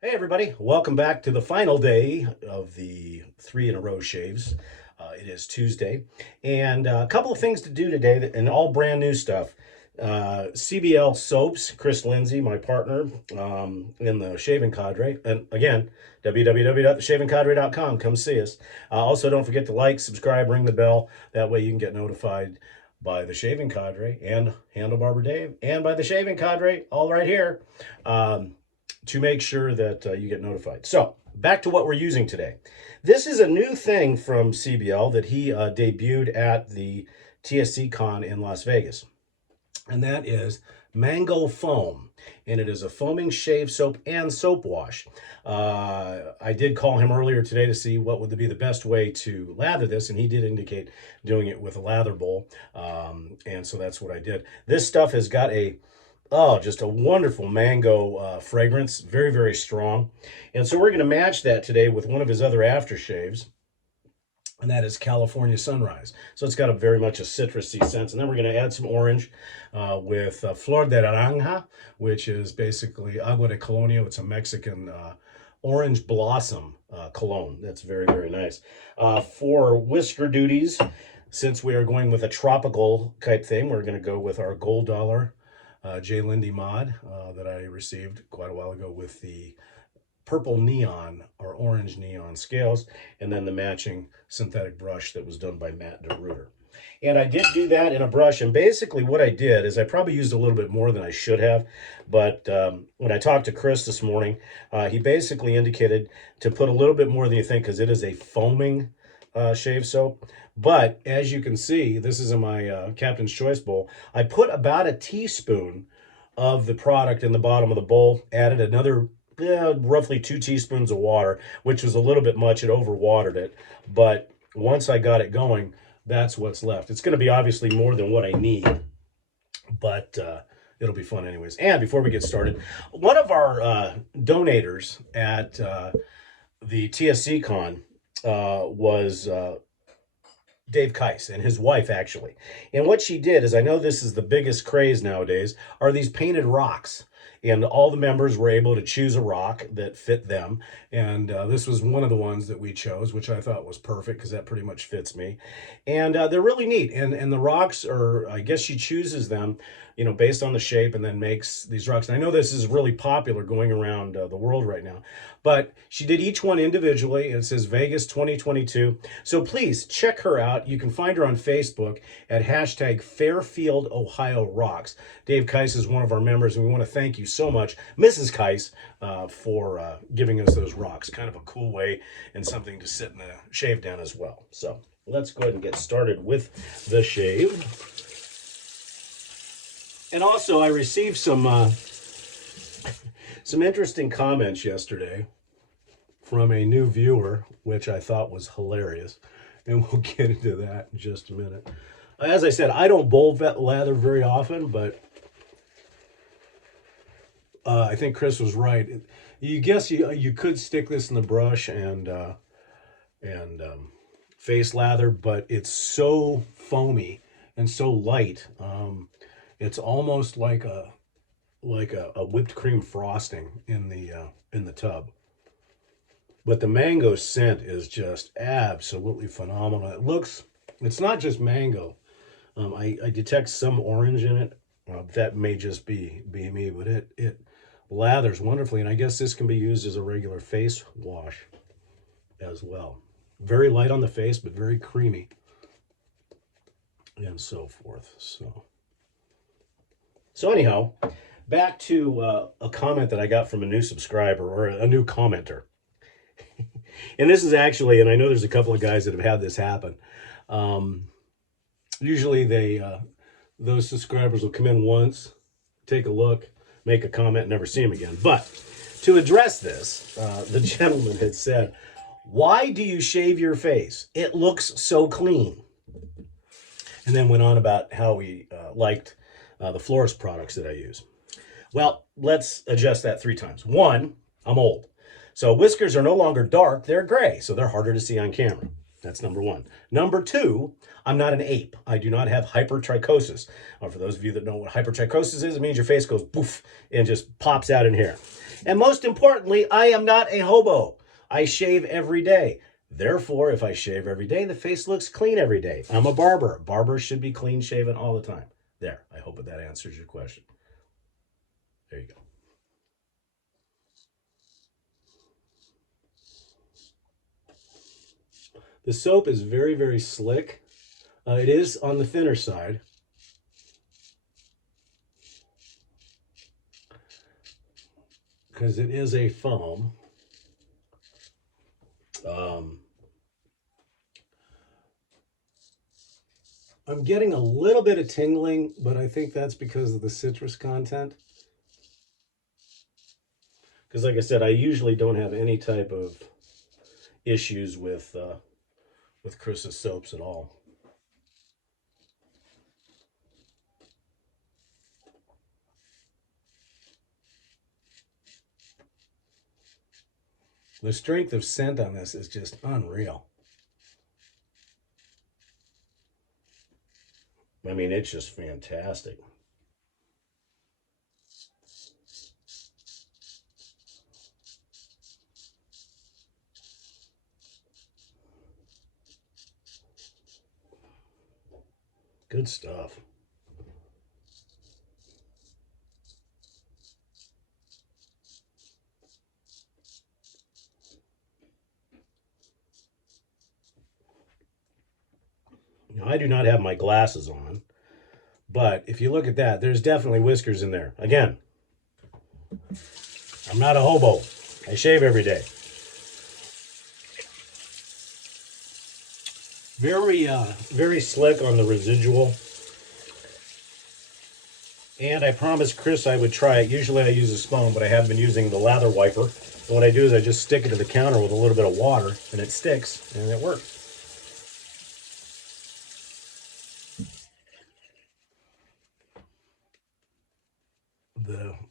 Hey everybody, welcome back to the final day of the 3 in a row shaves. It is Tuesday, and a couple of things to do today, and all brand new stuff. CBL Soaps, Chris Lindsay, my partner in the shaving cadre, and again, www.theshavingcadre.com. Come see us. Also, don't forget to like, subscribe, ring the bell. That way you can get notified by the Shaving Cadre and Handlebarber Dave, and by the Shaving Cadre, all right here. To make sure that you get notified. So, back to what we're using today. This is a new thing from CBL that he debuted at the TSC Con in Las Vegas, and that is Mango Foam. And it is a foaming shave soap and soap wash. I did call him earlier today to see what would be the best way to lather this, and he did indicate doing it with a lather bowl. And so that's what I did. This stuff has got just a wonderful mango fragrance, very, very strong. And so we're going to match that today with one of his other aftershaves, and that is California Sunrise. So it's got a very much a citrusy sense. And then we're going to add some orange with Flor de Naranja, which is basically agua de Cologne. It's a Mexican orange blossom cologne. That's very, very nice. For whisker duties, since we are going with a tropical type thing, we're going to go with our gold dollar J. Lindy mod that I received quite a while ago with the purple neon or orange neon scales, and then the matching synthetic brush that was done by Matt DeRuiter. And I did do that in a brush, and basically what I did is I probably used a little bit more than I should have, but when I talked to Chris this morning, he basically indicated to put a little bit more than you think because it is a foaming shave soap. But as you can see, this is in my Captain's Choice bowl. I put about a teaspoon of the product in the bottom of the bowl, added another roughly 2 teaspoons of water, which was a little bit much. It overwatered it. But once I got it going, that's what's left. It's going to be obviously more than what I need, but it'll be fun anyways. And before we get started, one of our donators at the TSC Con was Dave Keiss and his wife, actually. And what she did is, I know this is the biggest craze nowadays, are these painted rocks. And all the members were able to choose a rock that fit them. And this was one of the ones that we chose, which I thought was perfect because that pretty much fits me. And they're really neat. And the rocks are, I guess she chooses them, based on the shape, and then makes these rocks. And I know this is really popular going around the world right now. But she did each one individually. It says Vegas 2022. So please check her out. You can find her on Facebook at hashtag Fairfield Ohio Rocks. Dave Keiss is one of our members, and we want to thank you so much, Mrs. Keiss, for giving us those rocks. Kind of a cool way and something to sit in the shave down as well. So let's go ahead and get started with the shave. And also, I received some interesting comments yesterday from a new viewer, which I thought was hilarious. And we'll get into that in just a minute. As I said, I don't bowl lather very often, but I think Chris was right. You guess you could stick this in the brush and face lather, but it's so foamy and so light. It's almost like a whipped cream frosting in the tub. But the mango scent is just absolutely phenomenal. It's not just mango. I detect some orange in it. That may just be me, but it lathers wonderfully. And I guess this can be used as a regular face wash as well. Very light on the face, but very creamy. And so forth. So anyhow, back to a comment that I got from a new subscriber or a new commenter. And this is actually, and I know there's a couple of guys that have had this happen. Usually those subscribers will come in once, take a look, make a comment, and never see them again. But to address this, the gentleman had said, "Why do you shave your face? It looks so clean." And then went on about how he liked the florist products that I use. Well, let's adjust that 3 times. 1, I'm old. So whiskers are no longer dark, they're gray, so they're harder to see on camera. That's number one. Number two, I'm not an ape. I do not have hypertrichosis. For those of you that know what hypertrichosis is, it means your face goes poof and just pops out in hair. And most importantly, I am not a hobo. I shave every day. Therefore, if I shave every day, the face looks clean every day. I'm a barber. Barbers should be clean shaven all the time. There, I hope that answers your question. There you go. The soap is very, very slick. It is on the thinner side. Because it is a foam. I'm getting a little bit of tingling, but I think that's because of the citrus content. Because like I said, I usually don't have any type of issues with Chris's soaps at all. The strength of scent on this is just unreal. I mean, it's just fantastic. Good stuff. Now, I do not have my glasses on, but if you look at that, there's definitely whiskers in there. Again, I'm not a hobo. I shave every day. Very slick on the residual. And I promised Chris I would try it. Usually I use a spoon, but I have been using the lather wiper. And what I do is I just stick it to the counter with a little bit of water, and it sticks, and it works.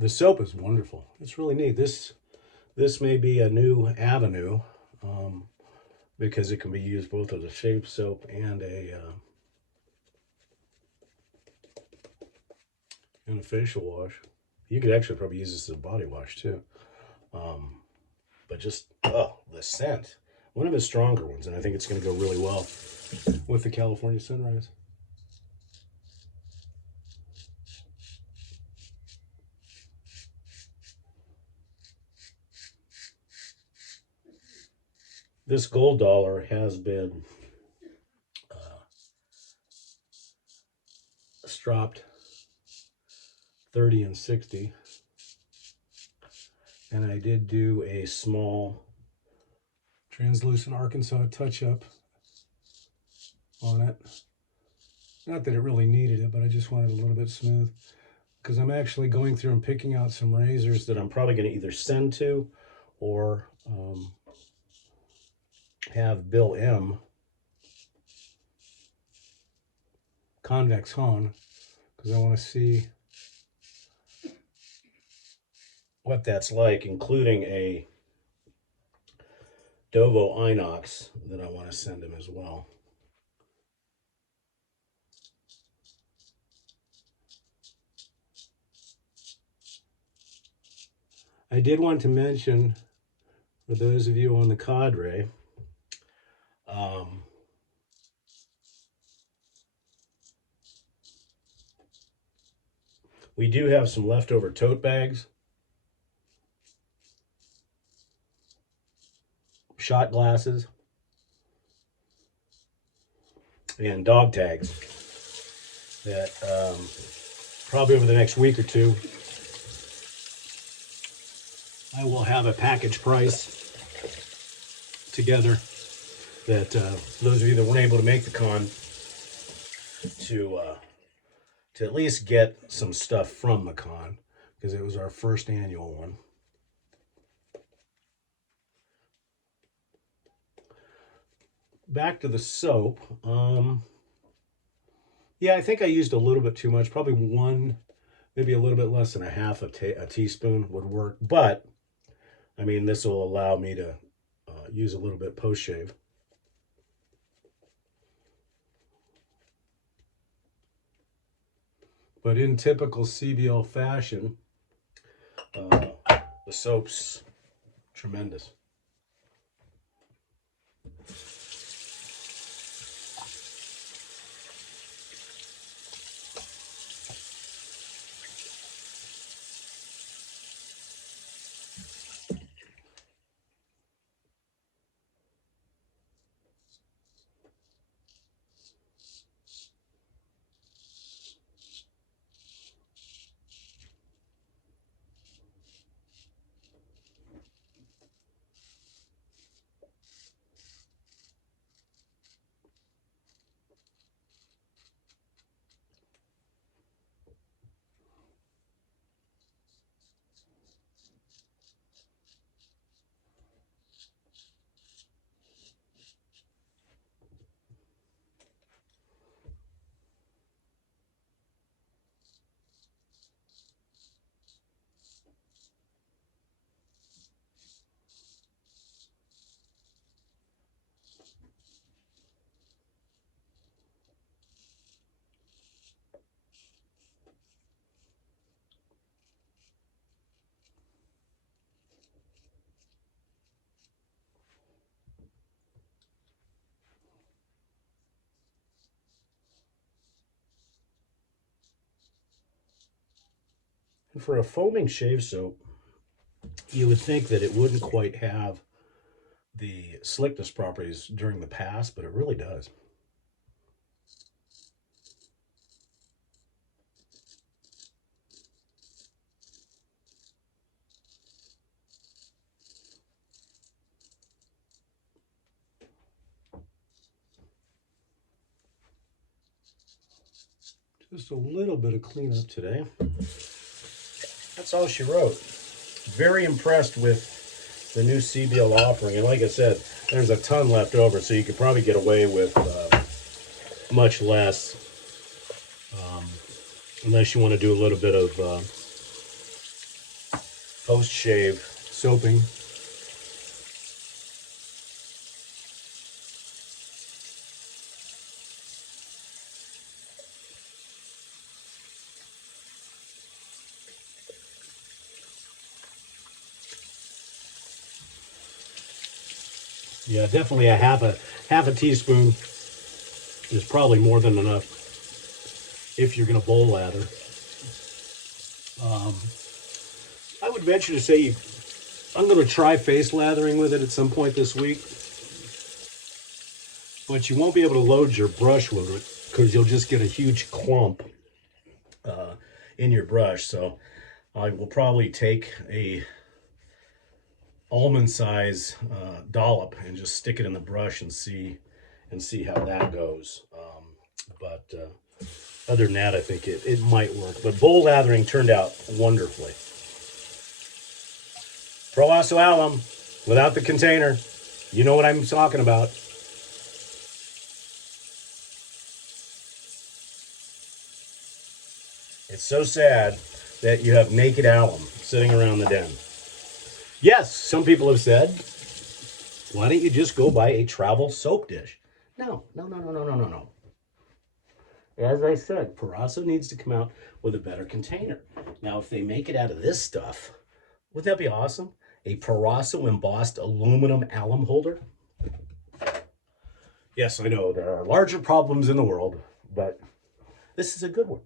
The soap is wonderful. It's really neat. This may be a new avenue because it can be used both as a shave soap and a facial wash. You could actually probably use this as a body wash too. But just, oh, the scent. One of his stronger ones, and I think it's going to go really well with the California Sunrise. This gold dollar has been stropped 30 and 60. And I did do a small translucent Arkansas touch-up on it. Not that it really needed it, but I just wanted a little bit smooth. Because I'm actually going through and picking out some razors that I'm probably going to either send to or have Bill M. convex hone, because I want to see what that's like, including a Dovo Inox that I want to send him as well. I did want to mention, for those of you on the cadre, we do have some leftover tote bags, shot glasses, and dog tags that probably over the next week or two I will have a package price together that those of you that weren't able to make the con to at least get some stuff from the con, because it was our first annual one. Back to the soap. Yeah, I think I used a little bit too much. Probably one, maybe a little bit less than a half a teaspoon would work. But, I mean, this will allow me to use a little bit post-shave. But in typical CBL fashion, the soap's tremendous. And for a foaming shave soap, you would think that it wouldn't quite have the slickness properties during the pass, but it really does. Just a little bit of cleanup today. That's all she wrote. Very impressed with the new CBL offering. And like I said, there's a ton left over, so you could probably get away with much less, unless you want to do a little bit of post-shave soaping. Yeah, definitely a half a teaspoon is probably more than enough if you're going to bowl lather. I would venture to say I'm going to try face lathering with it at some point this week, but you won't be able to load your brush with it because you'll just get a huge clump in your brush. So I will probably take a almond size dollop and just stick it in the brush and see how that goes. But other than that, I think it might work. But bowl lathering turned out wonderfully. Proasso alum, without the container. You know what I'm talking about. It's so sad that you have naked alum sitting around the den. Yes, some people have said, why don't you just go buy a travel soap dish? No. As I said, Proasso needs to come out with a better container. Now, if they make it out of this stuff, would that be awesome? A Proasso embossed aluminum alum holder? Yes, I know there are larger problems in the world, but this is a good one.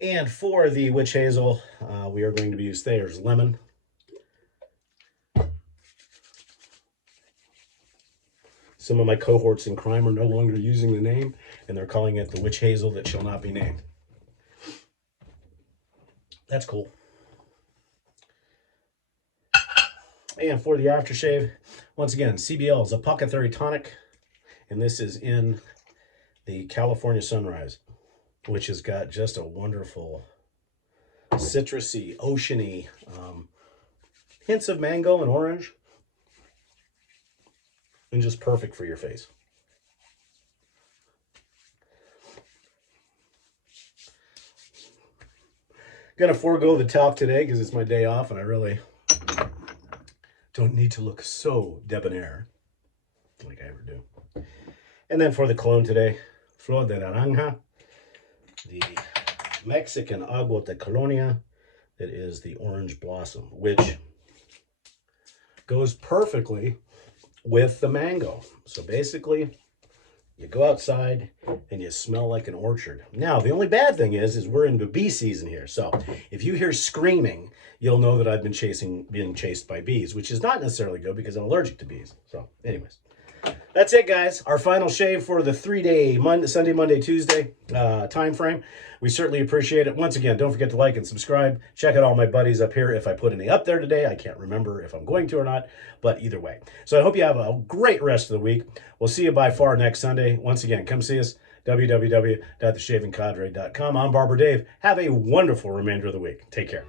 And for the witch hazel, we are going to be using Thayer's lemon. Some of my cohorts in crime are no longer using the name, and they're calling it the witch hazel that shall not be named. That's cool. And for the aftershave, once again, CBL is a Pocket 30 tonic, and this is in the California Sunrise, which has got just a wonderful citrusy, oceany, hints of mango and orange, and just perfect for your face. Gonna forego the talk today because it's my day off and I really don't need to look so debonair like I ever do. And then for the cologne today, Flor de Naranja. the Mexican Agua de Colonia. It is the orange blossom, which goes perfectly with the mango. So basically, you go outside and you smell like an orchard. Now, the only bad thing is we're into bee season here. So if you hear screaming, you'll know that I've been being chased by bees, which is not necessarily good because I'm allergic to bees. So anyways, that's it, guys. Our final shave for the 3-day Sunday, Monday, Tuesday time frame. We certainly appreciate it. Once again, don't forget to like and subscribe. Check out all my buddies up here. If I put any up there today, I can't remember if I'm going to or not, but either way. So I hope you have a great rest of the week. We'll see you by far next Sunday. Once again, come see us, www.theshavingcadre.com. I'm Barber Dave. Have a wonderful remainder of the week. Take care.